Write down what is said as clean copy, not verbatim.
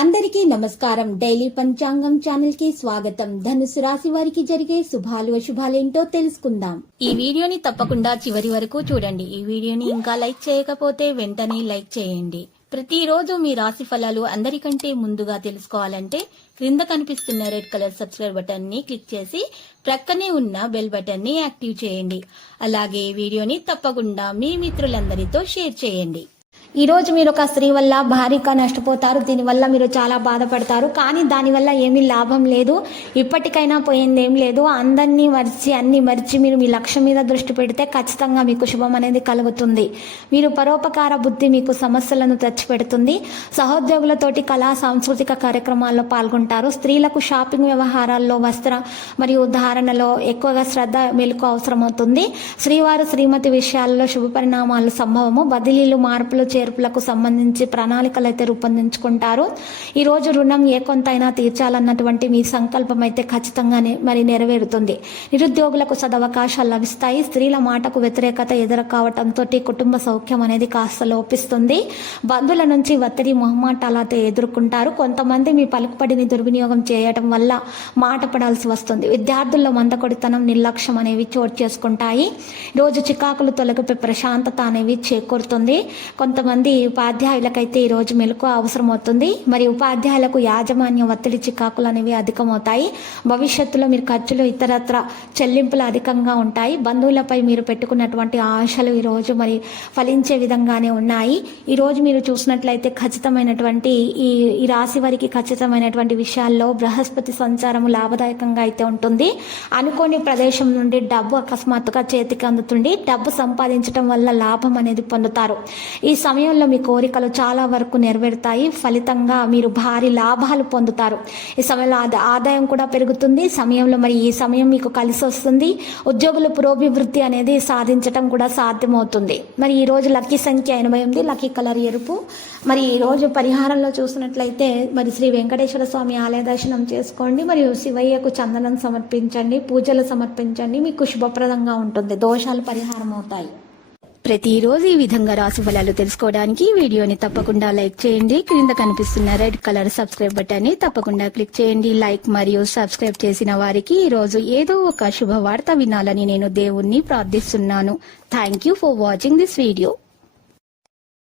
అందరికీ నమస్కారం. డైలీ పంచాంగం ఛానల్ కి స్వాగతం. ధనుసు రాశి వారికి జరిగే శుభాలు అశుభాలేంటో తెలుసుకుందాం. ఈ వీడియోని తప్పకుండా చివరి వరకు చూడండి. ఈ వీడియోని ఇంకా లైక్ చేయకపోతే వెంటనే లైక్ చేయండి. ప్రతిరోజు మీ రాశి ఫలాలు అందరికంటే ముందుగా తెలుసుకోవాలంటే క్రింద కనిపిస్తున్న రెడ్ కలర్ సబ్స్క్రైబ్ బటన్ ని క్లిక్ చేసి ప్రక్కనే ఉన్న బెల్ బటన్ ని యాక్టివ్ చేయండి. అలాగే వీడియోని తప్పకుండా మీ మిత్రులందరితో షేర్ చేయండి. ఈ రోజు మీరు ఒక స్త్రీ వల్ల భారీగా నష్టపోతారు. దీనివల్ల మీరు చాలా బాధపడతారు. కానీ దానివల్ల ఏమీ లాభం లేదు. ఇప్పటికైనా పోయింది ఏం లేదు. అన్ని మరిచి మీరు మీ లక్ష్యం మీద దృష్టి పెడితే ఖచ్చితంగా మీకు శుభం అనేది కలుగుతుంది. మీరు పరోపకార బుద్ధి మీకు సమస్యలను తెచ్చిపెడుతుంది. సహోద్యోగులతోటి కళా సాంస్కృతిక కార్యక్రమాల్లో పాల్గొంటారు. స్త్రీలకు షాపింగ్ వ్యవహారాల్లో వస్త్ర మరియు ధారణలో ఎక్కువగా శ్రద్ధ మెలకు అవసరమవుతుంది. శ్రీవారు శ్రీమతి విషయాల్లో శుభ పరిణామాలు సంభవము. బదిలీలు మార్పులు చేర్పులకు సంబంధించి ప్రణాళికలు అయితే రూపొందించుకుంటారు. ఈ రోజు రుణం ఏ కొంతైనా తీర్చాలన్నటువంటి మీ సంకల్పం అయితే ఖచ్చితంగానే మరి నెరవేరుతుంది. నిరుద్యోగులకు సదవకాశాలు లభిస్తాయి. స్త్రీల మాటకు వ్యతిరేకత ఎదురు కావడంతో కుటుంబ సౌఖ్యం అనేది కాస్త లోపిస్తుంది. బంధువుల నుంచి ఒత్తిడి మొహమాటాలతో ఎదుర్కొంటారు. కొంతమంది మీ పలుకుబడిని దుర్వినియోగం చేయడం వల్ల మాట పడాల్సి వస్తుంది. విద్యార్థుల్లో మందకొడితనం నిర్లక్ష్యం అనేవి చోటు చేసుకుంటాయి. రోజు చికాకులు తొలగిపోయి ప్రశాంతత అనేవి చేకూరుతుంది. కొంతమంది ఉపాధ్యాయులకైతే ఈ రోజు మెలకు అవసరం అవుతుంది. మరి ఉపాధ్యాయులకు యాజమాన్య ఒత్తిడి చికాకులు అనేవి అధికమవుతాయి. భవిష్యత్తులో మీరు ఖర్చులు ఇతరత్ర చెల్లింపులు అధికంగా ఉంటాయి. బంధువులపై మీరు పెట్టుకున్నటువంటి ఆశలు ఈ రోజు మరి ఫలించే విధంగానే ఉన్నాయి. ఈ రోజు మీరు చూసినట్లయితే ఖచ్చితమైనటువంటి ఈ రాశి వారికి ఖచ్చితమైనటువంటి విషయాల్లో బృహస్పతి సంచారము లాభదాయకంగా అయితే ఉంటుంది. అనుకోని ప్రదేశం నుండి డబ్బు అకస్మాత్తుగా చేతికి అందుతుంది. డబ్బు సంపాదించడం వల్ల లాభం అనేది పొందుతారు. ఈ సమయంలో మీ కోరికలు చాలా వరకు నెరవేరుతాయి. ఫలితంగా మీరు భారీ లాభాలు పొందుతారు. ఈ సమయంలో ఆదాయం కూడా పెరుగుతుంది. సమయంలో మరి ఈ సమయం మీకు కలిసి వస్తుంది. ఉద్యోగుల పురోభివృద్ధి అనేది సాధించడం కూడా సాధ్యమవుతుంది. మరి ఈ రోజు లక్కీ సంఖ్య 88, లక్కీ కలర్ ఎరుపు. మరి ఈ రోజు పరిహారంలో చూసినట్లయితే మరి శ్రీ వెంకటేశ్వర స్వామి ఆలయ దర్శనం చేసుకోండి. మరియు శివయ్యకు చందనం సమర్పించండి, పూజలు సమర్పించండి. మీకు శుభప్రదంగా ఉంటుంది. దోషాలు పరిహారం అవుతాయి. ప్రతిరోజు ఈ విధంగా రాశి ఫలాలు తెలుసుకోవడానికి వీడియోని తప్పకుండా లైక్ చేయండి. క్రింద కనిపిస్తున్న రెడ్ కలర్ సబ్స్క్రైబ్ బటన్ ని తప్పకుండా క్లిక్ చేయండి. లైక్ మరియు సబ్స్క్రైబ్ చేసిన వారికి ఈ రోజు ఏదో ఒక శుభవార్త వినాలని నేను దేవుణ్ణి ప్రార్థిస్తున్నాను. Thank you for watching this video.